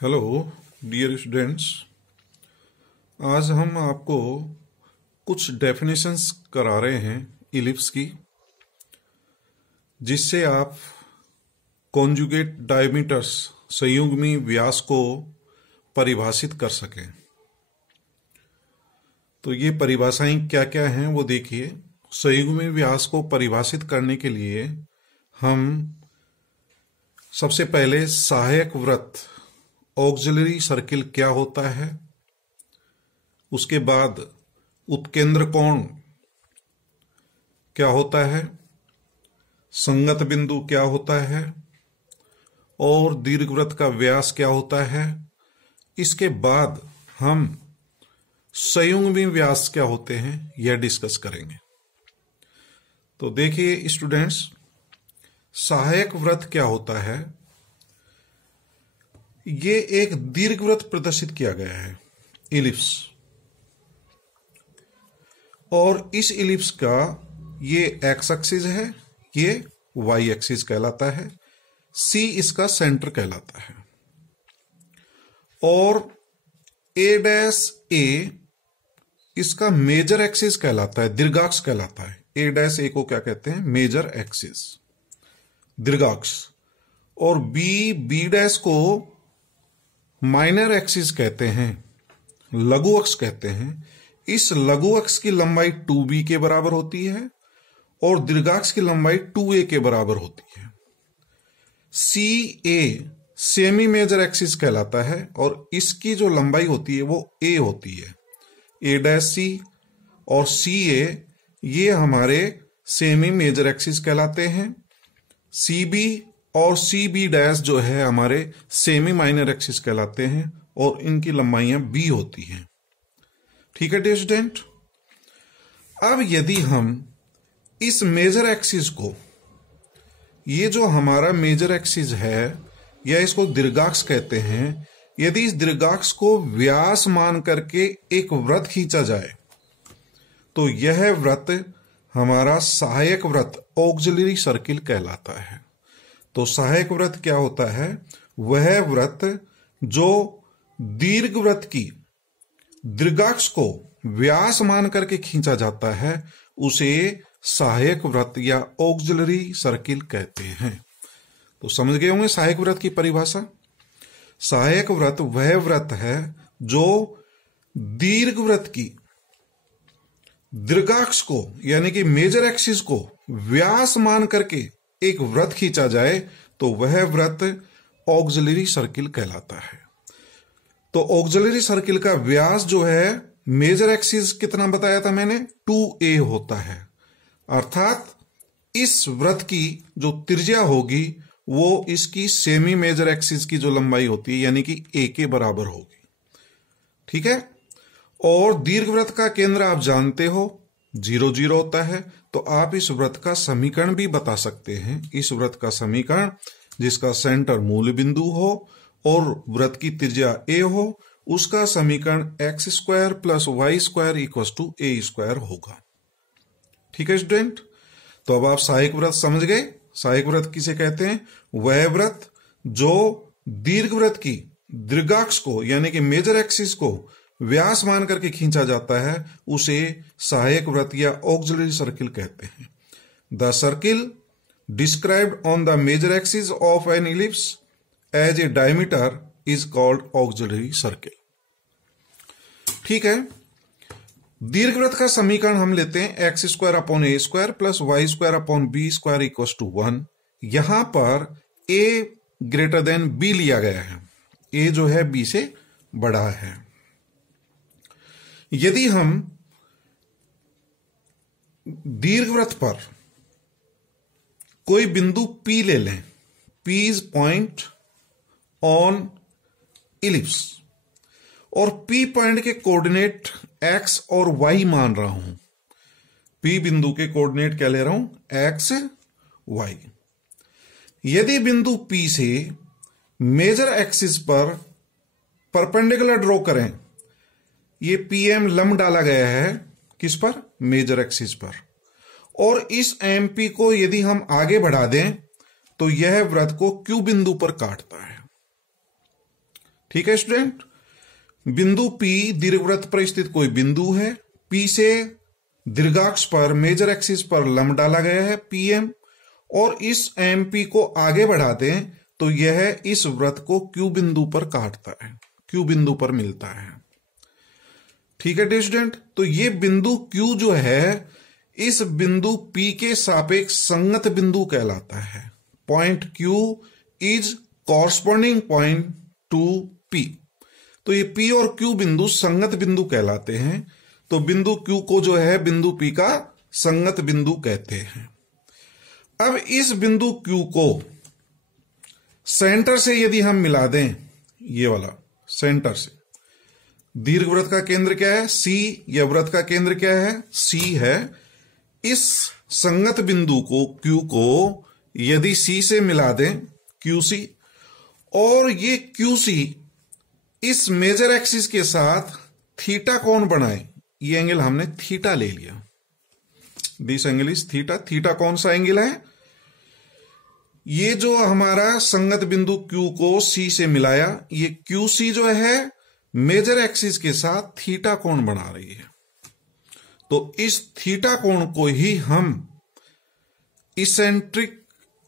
Hello dear students. आज हम आपको कुछ डेफिनेशंस करा रहे हैं इलिप्स की, जिससे आप कॉन्जुगेट डायमीटर्स संयुग्मी व्यास को परिभाषित कर सकें। तो ये परिभाषाएं क्या क्या हैं वो देखिए। संयुग्मी व्यास को परिभाषित करने के लिए हम सबसे पहले सहायक वृत्त ऑक्सिलरी सर्किल क्या होता है, उसके बाद उत्केंद्र कोण क्या होता है, संगत बिंदु क्या होता है और दीर्घवृत्त का व्यास क्या होता है। इसके बाद हम संयुग्मी व्यास क्या होते हैं यह डिस्कस करेंगे। तो देखिए स्टूडेंट्स, सहायक वृत्त क्या होता है। ये एक दीर्घवृत्त प्रदर्शित किया गया है, इलिप्स, और इस इलिप्स का ये एक्स एक्सिस है, ये वाई एक्सिस कहलाता है, सी इसका सेंटर कहलाता है, और ए डैश ए इसका मेजर एक्सिस कहलाता है, दीर्घाक्ष कहलाता है। ए डैश ए को क्या कहते हैं? मेजर एक्सिस, दीर्घाक्ष। और बी डैश को माइनर एक्सिस कहते हैं, लघु अक्ष कहते हैं। इस लघु अक्ष की लंबाई 2b के बराबर होती है और दीर्घाक्ष की लंबाई 2a के बराबर होती है। सी ए सेमी मेजर एक्सिस कहलाता है और इसकी जो लंबाई होती है वो a होती है। ए डैश सी और सी ए ये हमारे सेमी मेजर एक्सिस कहलाते हैं। सी बी और सी बी डैश जो है हमारे सेमी माइनर एक्सिस कहलाते हैं और इनकी लंबाइयां b होती हैं। ठीक है डियर स्टूडेंट। अब यदि हम इस मेजर एक्सिस को, ये जो हमारा मेजर एक्सिस है या इसको दीर्घाक्ष कहते हैं, यदि इस दीर्घाक्ष को व्यास मान करके एक वृत्त खींचा जाए तो यह वृत्त हमारा सहायक वृत्त ऑक्सिलरी सर्किल कहलाता है। तो सहायक वृत्त क्या होता है? वह वृत्त जो दीर्घवृत्त की दीर्घाक्ष को व्यास मान करके खींचा जाता है उसे सहायक वृत्त या ऑक्सिलरी सर्किल कहते हैं। तो समझ गए होंगे सहायक वृत्त की परिभाषा। सहायक वृत्त वह वृत्त है जो दीर्घवृत्त की दीर्घाक्ष को यानी कि मेजर एक्सिस को व्यास मान करके एक वृत्त खींचा जाए तो वह वृत्त ऑक्सिलरी सर्किल कहलाता है। तो ऑक्सिलरी सर्किल का व्यास जो है मेजर एक्सिस कितना बताया था मैंने? 2a होता है। अर्थात इस वृत्त की जो त्रिज्या होगी वो इसकी सेमी मेजर एक्सिस की जो लंबाई होती है यानी कि a के बराबर होगी। ठीक है। और दीर्घवृत्त का केंद्र आप जानते हो 0 0 होता है। तो आप इस वृत्त का समीकरण भी बता सकते हैं। इस वृत्त का समीकरण जिसका सेंटर मूल बिंदु हो और वृत्त की त्रिज्या a हो, उसका समीकरण x square plus Y square equal to a square होगा। ठीक है स्टूडेंट। तो अब आप सहायक वृत्त समझ गए। सहायक वृत्त किसे कहते हैं? वह वृत्त जो दीर्घवृत्त की दीर्घाक्ष को यानी कि मेजर एक्सिस को व्यास मान करके खींचा जाता है उसे सहायक वृत्त या ऑक्सिलरी सर्किल कहते हैं। The circle described on the major axis of an ellipse as a diameter is called auxiliary circle. ठीक है। दीर्घवृत्त का समीकरण हम लेते हैं X square upon A square plus Y square upon B square equal to 1। यहां पर a ग्रेटर देन b लिया गया है। a जो है b से बड़ा है। यदि हम दीर्घवृत्त पर कोई बिंदु P ले लें, P is point on ellipse, और P पॉइंट के कोऑर्डिनेट x और y मान रहा हूं। P बिंदु के कोऑर्डिनेट क्या ले रहा हूं? x, y। यदि बिंदु P से मेजर एक्सिस पर परपेंडिकुलर ड्रॉ करें, ये PM लंब डाला गया है किस पर? मेजर एक्सिस पर, और इस MP को यदि हम आगे बढ़ा दें तो यह वृत्त को Q बिंदु पर काटता है। ठीक है स्टूडेंट। बिंदु P दीर्घवृत्त पर स्थित कोई बिंदु है। P से दीर्घाक्ष पर मेजर एक्सिस पर लंब डाला गया है PM, और इस MP को आगे बढ़ा दें तो यह इस वृत्त को Q बिंदु पर काटता है, Q बिंदु पर मिलता है। ठीक है डियर स्टूडेंट। तो ये बिंदु Q जो है इस बिंदु P के सापेक्ष संगत बिंदु कहलाता है। Point Q is corresponding point two P। तो ये P और Q बिंदु संगत बिंदु कहलाते हैं। तो बिंदु Q को जो है बिंदु P का संगत बिंदु कहते हैं। अब इस बिंदु Q को सेंटर से यदि हम मिला दें, ये वाला सेंटर से, दीर्घवृत्त का केंद्र क्या है C, या वृत्त का केंद्र क्या है C है। इस संगत बिंदु को Q को यदि C से मिला दें QC, और ये QC इस मेजर एक्सिस के साथ थीटा कोण बनाए, ये एंगल हमने थीटा ले लिया, this angle is theta. Theta कौन सा एंगल है? ये जो हमारा संगत बिंदु Q को C से मिलाया, ये QC जो है मेजर एक्सिस के साथ थीटा कोण बना रही है। तो इस थीटा कोण को ही हम इसेंट्रिक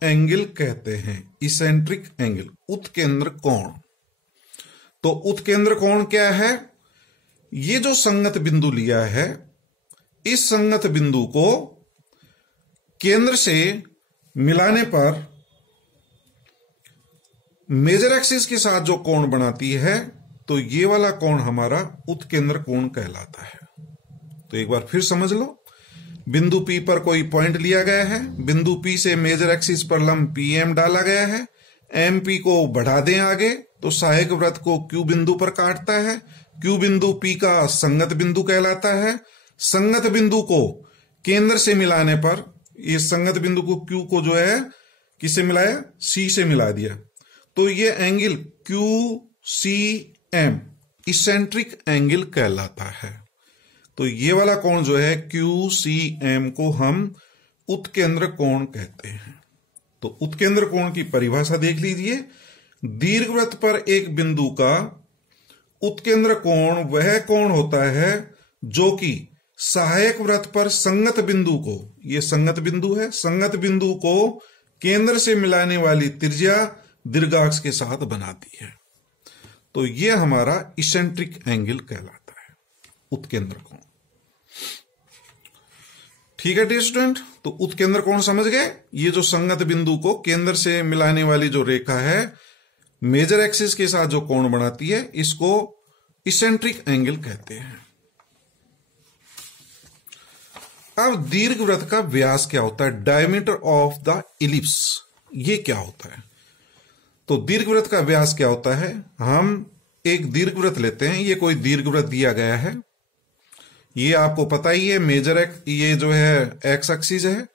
एंगल कहते हैं। इसेंट्रिक एंगल, उत्केंद्र कोण। तो उत्केंद्र कोण क्या है? ये जो संगत बिंदु लिया है, इस संगत बिंदु को केंद्र से मिलाने पर मेजर एक्सिस के साथ जो कोण बनाती है, तो ये वाला कोण हमारा उत्केंद्र कोण कहलाता है। तो एक बार फिर समझ लो, बिंदु P पर कोई पॉइंट लिया गया है, बिंदु P से मेजर एक्सिस पर लंब PM डाला गया है, MP को बढ़ा दें आगे तो सहायक वृत्त को Q बिंदु पर काटता है। Q बिंदु P का संगत बिंदु कहलाता है। संगत बिंदु को केंद्र से मिलाने पर, इस संगत बिंदु को Q को जो है किससे मिलाया? C से मिला दिया। तो ये एंगल QCM इसेंट्रिक एंगल कहलाता है। तो ये वाला कोण जो है QCM को हम उत्केंद्र कोण कहते हैं। तो उत्केंद्र कोण की परिभाषा देख लीजिए। दीर्घवृत्त पर एक बिंदु का उत्केंद्र कोण वह कोण होता है जो कि सहायक वृत्त पर संगत बिंदु को, ये संगत बिंदु है, संगत बिंदु को केंद्र से मिलाने वाली त्रिज्या दीर्घाक्ष के साथ बनाती है। तो ये हमारा इसेंट्रिक एंगल कहलाता है, उत्केंद्र कोण। ठीक है डियर स्टूडेंट। तो उत्केंद्र कोण समझ गए। ये जो संगत बिंदु को केंद्र से मिलाने वाली जो रेखा है, मेजर एक्सिस के साथ जो कोण बनाती है, इसको इसेंट्रिक एंगल कहते हैं। अब दीर्घवृत्त का व्यास क्या होता है? डायमीटर ऑफ द इलिप्स, ये क्या होता है? तो दीर्घवृत्त का व्यास क्या होता है? हम एक दीर्घवृत्त लेते हैं, ये कोई दीर्घवृत्त दिया गया है, ये आपको पता ही है, ये जो है एक्स एक्सिस है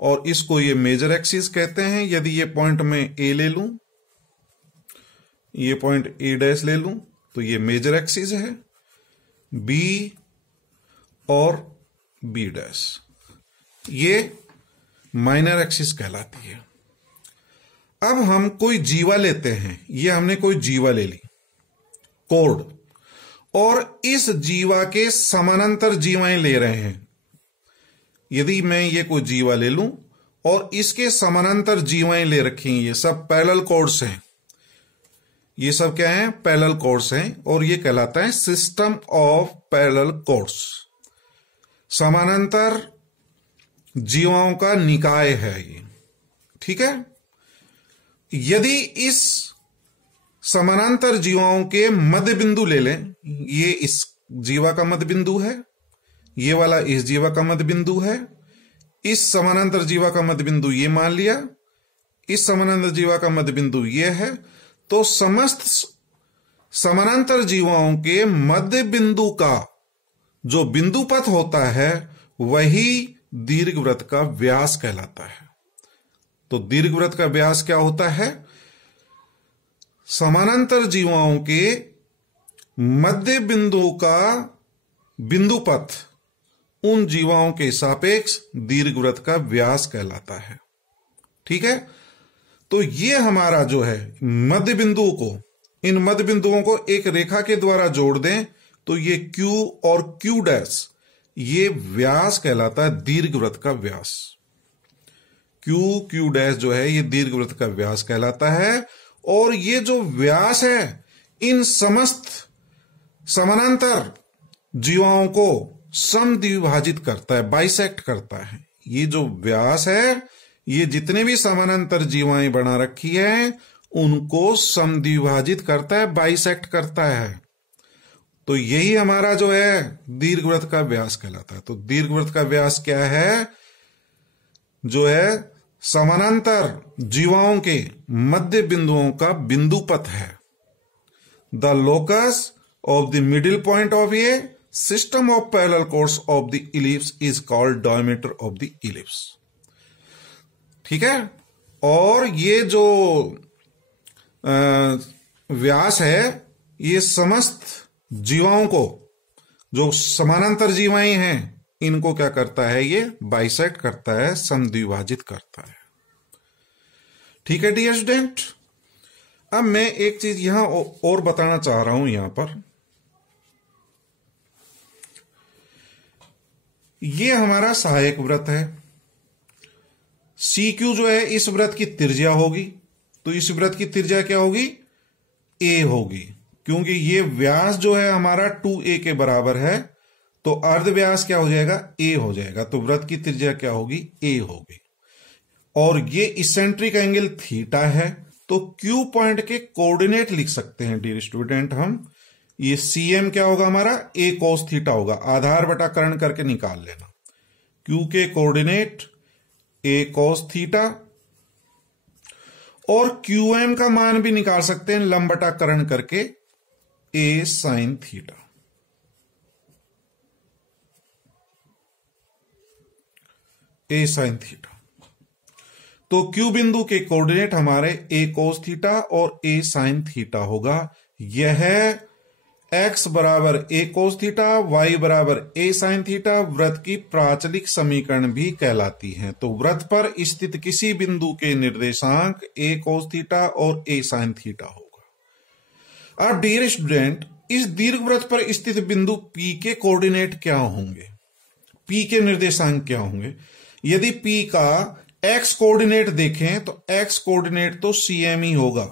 और इसको ये मेजर एक्सिस कहते हैं। यदि ये पॉइंट में A ले लूं, ये पॉइंट A' ले लूं, तो ये मेजर एक्सिस है, B और B', ये माइनर एक्सिस कहलाती है। अब हम कोई जीवा लेते हैं, ये हमने कोई जीवा ले ली, कोर्ड, और इस जीवा के समानांतर जीवाएं ले रहे हैं। यदि मैं ये कोई जीवा ले लूं और इसके समानांतर जीवाएं ले रखी हैं, ये सब पैरेलल कॉर्ड्स हैं, ये सब क्या हैं? पैरेलल कॉर्ड्स हैं, और ये कहलाता है सिस्टम ऑफ पैरेलल कॉर्ड्स। समानांतर जीवाओं का निकाय है ये। ठीक है। यदि इस समानांतर जीवाओं के मध्य बिंदु ले लें, ये इस जीवा का मध्य बिंदु है, ये वाला इस जीवा का मध्य बिंदु है, इस समानांतर जीवा का मध्य बिंदु ये मान लिया, इस समानांतर जीवा का मध्य बिंदु ये है, तो समस्त समानांतर जीवाओं के मध्य बिंदु का जो बिंदु पथ होता है वही दीर्घवृत्त का व्यास कहलाता है। तो दीर्घवृत्त का व्यास क्या होता है? समानांतर जीवाओं के मध्य बिंदु का बिंदु पथ उन जीवाओं के सापेक्ष दीर्घवृत्त का व्यास कहलाता है। ठीक है। तो ये हमारा जो है मध्य बिंदु को इन मध्य बिंदुओं को एक रेखा के द्वारा जोड़ दें तो ये Q और Q डैश ये व्यास कहलाता है, दीर्घवृत्त का व्यास। Q डैश जो है ये दीर्घवृत्त का व्यास कहलाता है। और ये जो व्यास है इन समस्त समानांतर जीवाओं को समद्विभाजित करता है, बाइसेक्ट करता है। ये जो व्यास है ये जितने भी समानांतर जीवाएं बना रखी है उनको समद्विभाजित करता है, बाइसेक्ट करता है। तो यही हमारा जो है दीर्घवृत्त का व्यास कहलाता है। तो दीर्घवृत्त का व्यास क्या है? जो है समानांतर जीवाओं के मध्य बिंदुओं का बिंदु पथ है। The locus of the middle point of A system of parallel course of the ellipse is called diameter of the ellipse. ठीक है। और ये जो व्यास है ये समस्त जीवाओं को, जो समानांतर जीवाएं हैं, इनको क्या करता है? ये बाइसेक्ट करता है, समद्विभाजित करता है। ठीक है डियर स्टूडेंट। अब मैं एक चीज यहां और बताना चाह रहा हूं। यहां पर ये हमारा सहायक वृत्त है। CQ जो है इस वृत्त की त्रिज्या होगी। तो इस वृत्त की त्रिज्या क्या होगी? A होगी, क्योंकि ये व्यास जो है हमारा 2a के बराबर है। तो अर्ध व्यास क्या हो जाएगा? A हो जाएगा। तो वृत्त की त्रिज्या क्या होगी? A होगी। और ये इसेंट्रिक एंगल थीटा है। तो Q पॉइंट के कोऑर्डिनेट लिख सकते हैं डियर स्टूडेंट हम। ये CM क्या होगा हमारा? A cos थीटा होगा। आधार बटा कर्ण करके निकाल लेना। Q के कोऑर्डिनेट A cos थीटा, और QM का मान भी निकाल सकते हैं लंब बटा कर्ण करके A sin theta. A sin theta. तो Q बिंदु के कोऑर्डिनेट हमारे A cos थीटा और A sin थीटा होगा। यह x बराबर A cos थीटा, y बराबर A sin थीटा वृत्त की प्राचलिक समीकरण भी कहलाती है। तो वृत्त पर स्थित किसी बिंदु के निर्देशांक A cos थीटा और A sin थीटा होगा। अब डियर स्टूडेंट, इस दीर्घवृत्त पर स्थित बिंदु P के कोऑर्डिनेट क्या होंगे? P के निर्देशांक क्या होंगे? यदि P का x कोऑर्डिनेट देखें तो x कोऑर्डिनेट तो CM ही होगा।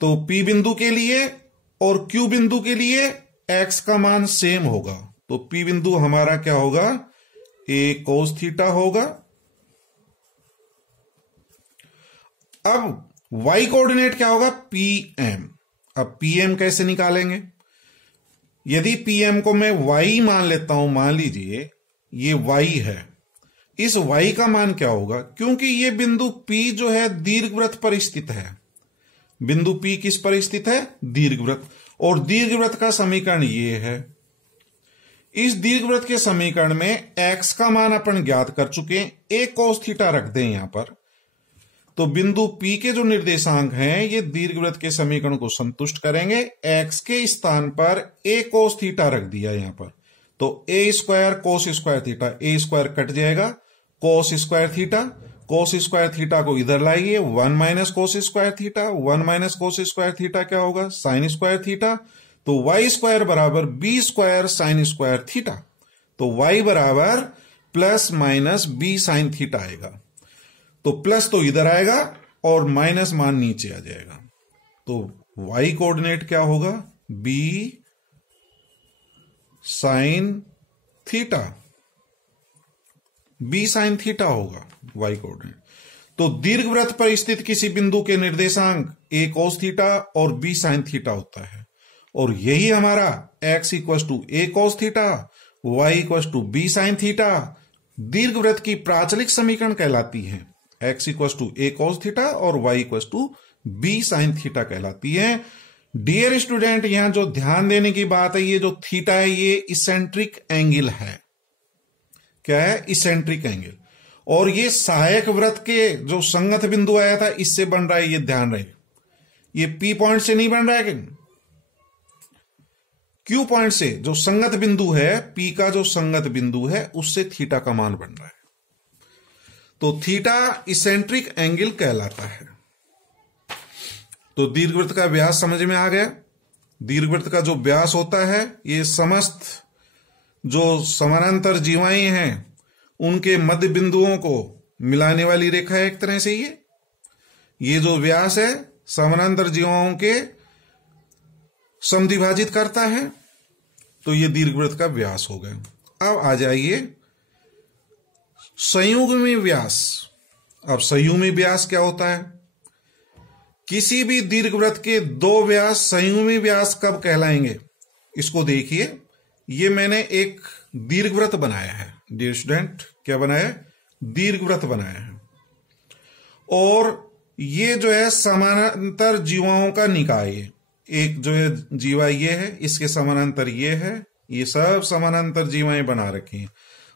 तो P बिंदु के लिए और Q बिंदु के लिए x का मान सेम होगा। तो P बिंदु हमारा क्या होगा? A cos थीटा होगा। अब y कोऑर्डिनेट क्या होगा? PM। अब PM कैसे निकालेंगे? यदि PM को मैं y मान लेता हूं, मान लीजिए ये y है, इस y का मान क्या होगा? क्योंकि ये बिंदु P जो है दीर्घवृत्त पर स्थित है। बिंदु P किस पर स्थित है? दीर्घवृत्त। और दीर्घवृत्त का समीकरण ये है। इस दीर्घवृत्त के समीकरण में x का मान अपन ज्ञात कर चुके हैं। A cos थीटा रख दें यहां पर। तो बिंदु P के जो निर्देशांक हैं ये दीर्घवृत्त के समीकरण को संतुष्ट करेंगे। x के स्थान पर A cos थीटा रख दिया यहां पर। तो a square cos square theta, a square cut जाएगा, cos square theta, cos square theta को इधर लाइए, 1 minus cos square theta, 1 minus cos square theta क्या होगा? sin square theta. तो y स्क्वायर बराबर b square sin square theta. तो y बराबर plus minus b sin theta आएगा। तो प्लस तो इधर आएगा और माइनस मान नीचे आ जाएगा। तो y कोऑर्डिनेट क्या होगा? b sin theta, b sin theta होगा y कोऑर्डिनेट। तो दीर्घवृत्त पर स्थित किसी बिंदु के निर्देशांक a cos थीटा और b sin थीटा होता है। और यही हमारा x equal to a cos theta, y equal to b sin theta दीर्घवृत्त की प्राचलिक समीकरण कहलाती है। x equal to a cos theta और y equal to b sin theta कहलाती है। डियर स्टूडेंट, यहां जो ध्यान देने की बात है, ये जो थीटा है ये इसेंट्रिक एंगल है। क्या है? Eccentric angle. और ये सहायक वृत्त के जो संगत बिंदु आया था इससे बन रहा है, ये ध्यान रहे। ये P पॉइंट से नहीं बन रहा है, Q पॉइंट से जो संगत बिंदु है, P का जो संगत बिंदु है उससे थीटा का मान बन रहा है। तो थीटा इसेंट्रिक एंगल कहलाता है। तो दीर्घवृत्त का व्यास समझ में आ गया। दीर्घवृत्त का जो व्यास होता है, ये समस्त जो समानांतर जीवाएं हैं उनके मध्य बिंदुओं को मिलाने वाली रेखा है एक तरह से। ये जो व्यास है समानांतर जीवाओं के समद्विभाजित करता है, तो ये दीर्घवृत्त का व्यास हो गया। अब आ जाइए संयुग्मी व्यास। अब संयुग्मी व्यास क्या होता है? किसी भी दीर्घवृत्त के दो व्यास संयुग्मी व्यास कब कहलाएंगे? इसको देखिए, ये मैंने एक दीर्घवृत्त बनाया है डियर स्टूडेंट। क्या बनाया? दीर्घवृत्त बनाया है। और ये जो है समानांतर जीवाओं का निकाय है। एक जो है जीवा ये है, इसके समानांतर ये है, ये सब समानांतर जीवाएं बना रखी हैं।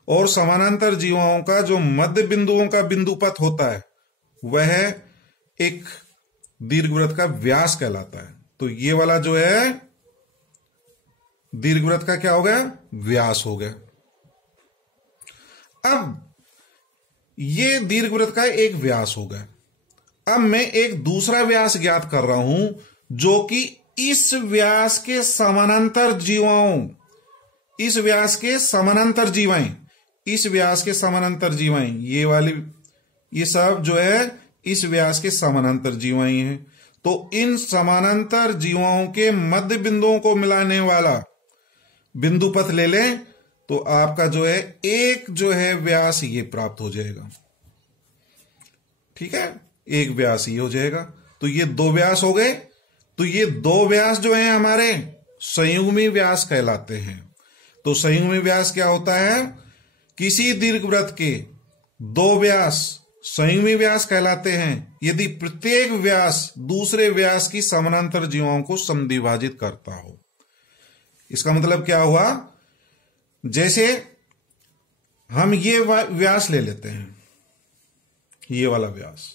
और समानांतर जीवाओं का जो मध्य बिंदुओं का बिंदुपथ होता है वह एक दीर्घवृत्त का व्यास कहलाता है। तो ये वाला जो है दीर्घवृत्त का क्या हो गया? व्यास हो गया। अब ये दीर्घवृत्त का एक व्यास हो गया। अब मैं एक दूसरा व्यास ज्ञात कर रहा हूं जो कि इस व्यास के समानांतर जीवाओं, इस व्यास के समानांतर जीवाएं, इस व्यास के समानांतर जीवाएं, ये वाली, ये सब जो है इस व्यास के समानांतर जीवाएं हैं। तो इन समानांतर जीवाओं के मध्य बिंदुओं को मिलाने वाला बिंदुपथ ले लें तो आपका जो है एक जो है व्यास ये प्राप्त हो जाएगा। ठीक है, एक व्यास ये हो जाएगा। तो ये दो व्यास हो गए। तो ये दो व्यास जो हैं हमारे संयुग्मी व्यास कहलाते हैं। तो संयुग्मी व्यास क्या होता है? किसी दीर्घवृत्त के दो व्यास संयुग्मी व्यास कहलाते हैं यदि प्रत्येक व्यास दूसरे व्यास की समानांतर जीवाओं को समद्विभाजित करता हो। इसका मतलब क्या हुआ? जैसे हम ये व्यास ले लेते हैं, ये वाला व्यास,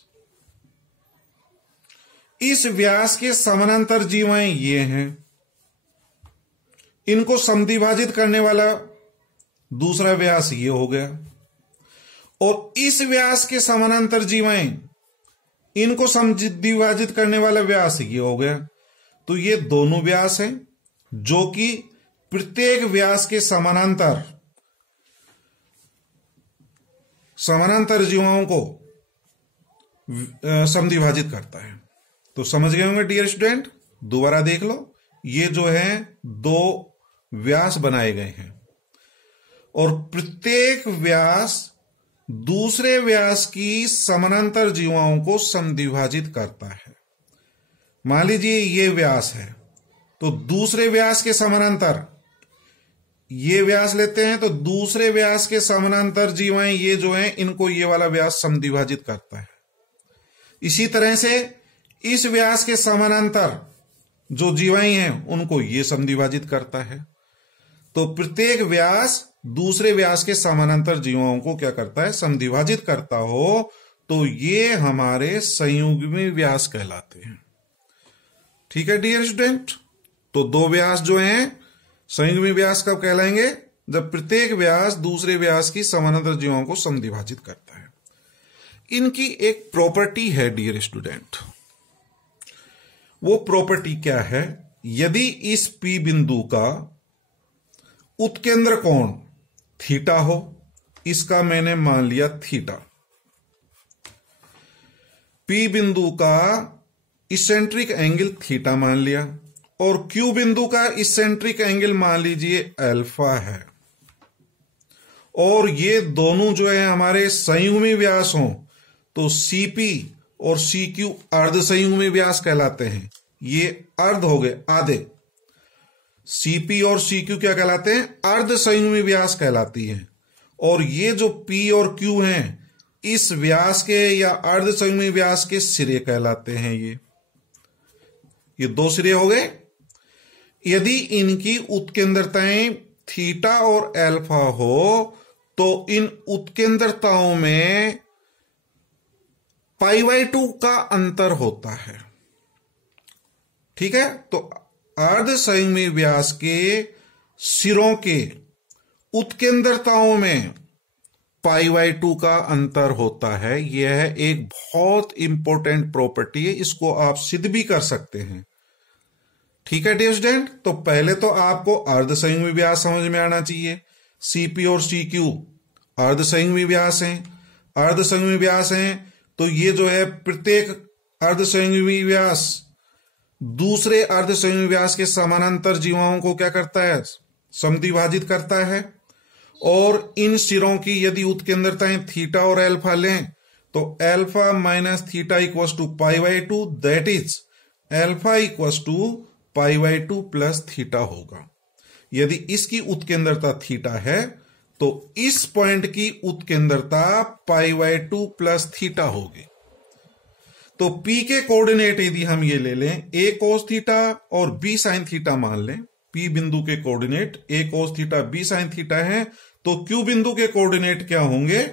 इस व्यास के समानांतर जीवाएं ये हैं, इनको समद्विभाजित करने वाला दूसरा व्यास ये हो गया। और इस व्यास के समानांतर जीवाएं, इनको समद्विभाजित करने वाला व्यास ये हो गया। तो ये दोनों व्यास हैं जो कि प्रत्येक व्यास के समानांतर जीवाओं को समद्विभाजित करता है। तो समझ गए होंगे डियर स्टूडेंट। दोबारा देख लो, ये जो है दो व्यास बनाए गए हैं और प्रत्येक व्यास दूसरे व्यास की समानांतर जीवाओं को समद्विभाजित करता है। मान लीजिए ये व्यास है, तो दूसरे व्यास के समानांतर ये व्यास लेते हैं, तो दूसरे व्यास के समानांतर जीवाएं ये जो हैं इनको ये वाला व्यास समद्विभाजित करता है। इसी तरह से इस व्यास के समानांतर जो जीवाएं हैं उनको ये समद्विभाजित करता है। तो प्रत्येक व्यास दूसरे व्यास के समानांतर जीवाओं को क्या करता है? समद्विभाजित करता हो। तो ये हमारे संयुग्मी व्यास कहलाते हैं। ठीक है डियर स्टूडेंट। तो दो व्यास जो हैं संयुग्मी व्यास कब कहलाएंगे? जब प्रत्येक व्यास दूसरे व्यास की समानांतर जीवाओं को समद्विभाजित करता है। इनकी एक प्रॉपर्टी है डियर स्टूडेंट। वो प्रॉपर्टी क्या है? यदि इस P बिंदु का उत्केंद्र कोण थीटा हो, इसका मैंने मान लिया थीटा, P बिंदु का इसेंट्रिक एंगल थीटा मान लिया, और Q बिंदु का इसेंट्रिक एंगल मान लीजिए अल्फा है, और ये दोनों जो है हमारे संयुग्मी व्यास हों तो CP और CQ अर्ध संयुग्मी व्यास कहलाते हैं। ये अर्ध हो गए, आधे। CP और CQ क्या कहलाते हैं? अर्ध संयुग्मी व्यास कहलाती हैं। और ये जो P और Q हैं इस व्यास के या अर्ध संयुग्मी व्यास के सिरे कहलाते हैं। ये दो सिरे हो गए। यदि इनकी उत्केंद्रताएं थीटा और अल्फा हो तो इन उत्केंद्रताओं में π/2 का अंतर होता है। ठीक है, तो अर्ध संयुग्मी व्यास के सिरों के उत्केंद्रताओं में π/2 का अंतर होता है। यह एक बहुत इंपॉर्टेंट प्रॉपर्टी है, इसको आप सिद्ध भी कर सकते हैं। ठीक है डियर स्टूडेंट, तो पहले तो आपको अर्धसंयुग्मी व्यास समझ में आना चाहिए। CP और CQ अर्धसंयुग्मी व्यास हैं। अर्धसंयुग्मी व्यास हैं तो ये जो है प्रत्येक अर्धसंयुग्मी व्यास दूसरे अर्धसंयुग्मी व्यास के समानांतर जीवाओं को क्या करता है, समद्विभाजित करता है। और इन सिरों की यदि उत्केंद्रताएं थीटा और अल्फा लें तो alpha minus theta equals to π/2, that is alpha equals to π/2 plus theta होगा। यदि इसकी उत्केंद्रता थीटा है तो इस पॉइंट की उत्केंद्रता π/2 प्लस थीटा होगी। तो P के कोऑर्डिनेट यदि हम ये ले लें a cos थीटा और b sin थीटा मान लें, P बिंदु के coordinate a cos theta b sin theta है, तो Q बिंदु के कोऑर्डिनेट क्या होंगे,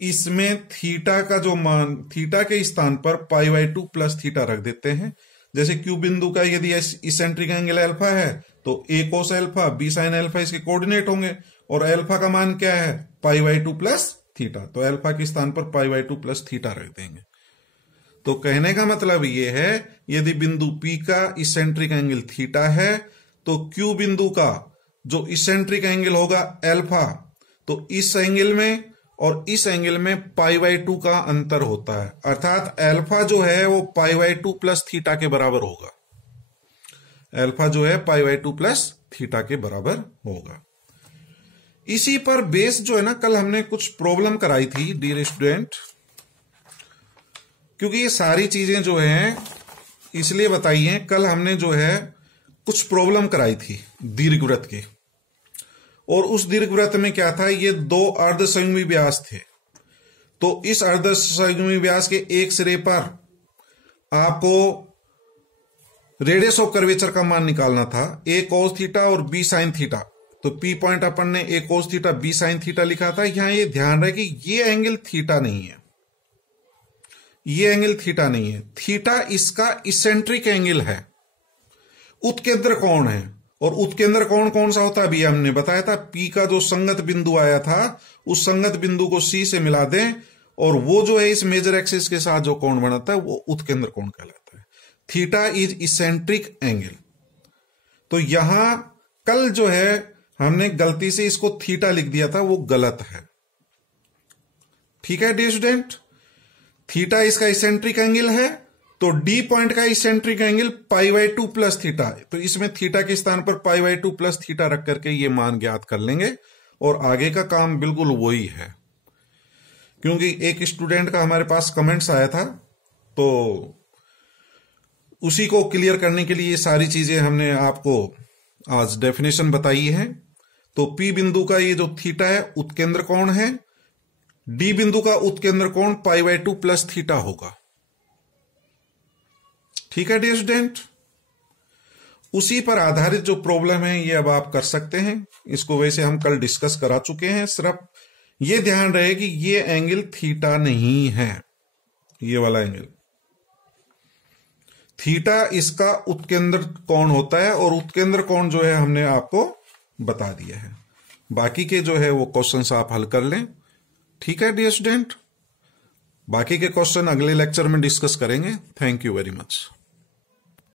इसमें थीटा का जो मान थीटा के स्थान पर π/2 प्लस थीटा रख देते हैं। जैसे Q बिंदु का यदि इसेंट्रिक एंगल अल्फा है तो a cos alpha b sin alpha इसके कोऑर्डिनेट होंगे, और अल्फा का मान क्या है, π/2 प्लस थीटा, तो अल्फा के स्थान पर π/2 प्लस थीटा रख देंगे। तो कहने का मतलब ये है यदि बिंदु P का इसेंट्रिक एंगल थीटा है तो Q बिंदु का जो इसेंट्रिक एंगल होगा अल्फा, तो इस एंगल में और इस एंगल में π/2 का अंतर होता है, अर्थात अल्फा जो है वो π/2 प्लस थीटा के बराबर होगा। अल्फा जो है π/2 प्लस थीटा के बराबर होगा। इसी पर बेस जो है ना, कल हमने कुछ प्रॉब्लम कराई थी डियर स्टूडेंट, क्योंकि ये सारी चीजें जो हैं इसलिए बताई हैं, कल हमने जो है कुछ प्रॉब्लम कराई थी दीर्घवृत्त के, और उस दीर्घवृत्त में क्या था, ये दो अर्धसंयुग्मी व्यास थे। तो इस अर्धसंयुग्मी व्यास के एक सिरे पर आपको रेडियस ऑफ कर्वेचर का मान निकालना था, a cos थीटा और b sin थीटा। तो P पॉइंट अपन ने a cos theta b sin theta लिखा था। यहां ये ध्यान रहे कि ये एंगल थीटा नहीं है, ये एंगल थीटा नहीं है, थीटा इसका इसेंट्रिक एंगल है। उत्केंद्र कोण है, और उत्केंद्र कोण कौन सा होता है अभी हमने बताया था, P का जो संगत बिंदु आया था उस संगत बिंदु को C से मिला दें, और वो जो है इस मेजर एक्सिस के साथ जो कोण बनाता है वो उत्केंद्र कोण कहलाता है। Theta is eccentric angle. तो यहां कल जो है हमने गलती से इसको थीटा लिख दिया था, वो गलत है। ठीक है डियर स्टूडेंट, थीटा इसका इसेंट्रिक एंगल है, तो डी पॉइंट का इसेंट्रिक एंगल π/2 प्लस थीटा है, तो इसमें थीटा के स्थान पर π/2 प्लस थीटा रख करके ये मान ज्ञात कर लेंगे, और आगे का काम बिल्कुल वही है। क्योंकि एक स्टूडेंट का हमारे पास कमेंट्स आया था, तो उसी को क्लियर करने के लिए ये सारी चीजें हमने आपको आज डेफिनेशन बताई है। तो P बिंदु का ये जो थीटा है उत्केंद्र कोण है, D बिंदु का उत्केंद्र कोण π/2 प्लस थीटा होगा। ठीक है डियर स्टूडेंट, उसी पर आधारित जो प्रॉब्लम है ये अब आप कर सकते हैं। इसको वैसे हम कल डिस्कस करा चुके हैं, सिर्फ ये ध्यान रहे कि ये एंगल थीटा नहीं है, ये वाला एंगल थीटा इसका उत्केंद्र कोण होता है, और उत्केंद्र कोण जो है हमने आपको बता दिया है। बाकी के जो है वो क्वेश्चंस आप हल कर लें। ठीक है डियर स्टूडेंट, बाकी के क्वेश्चन अगले लेक्चर में डिस्कस करेंगे। Thank you very much.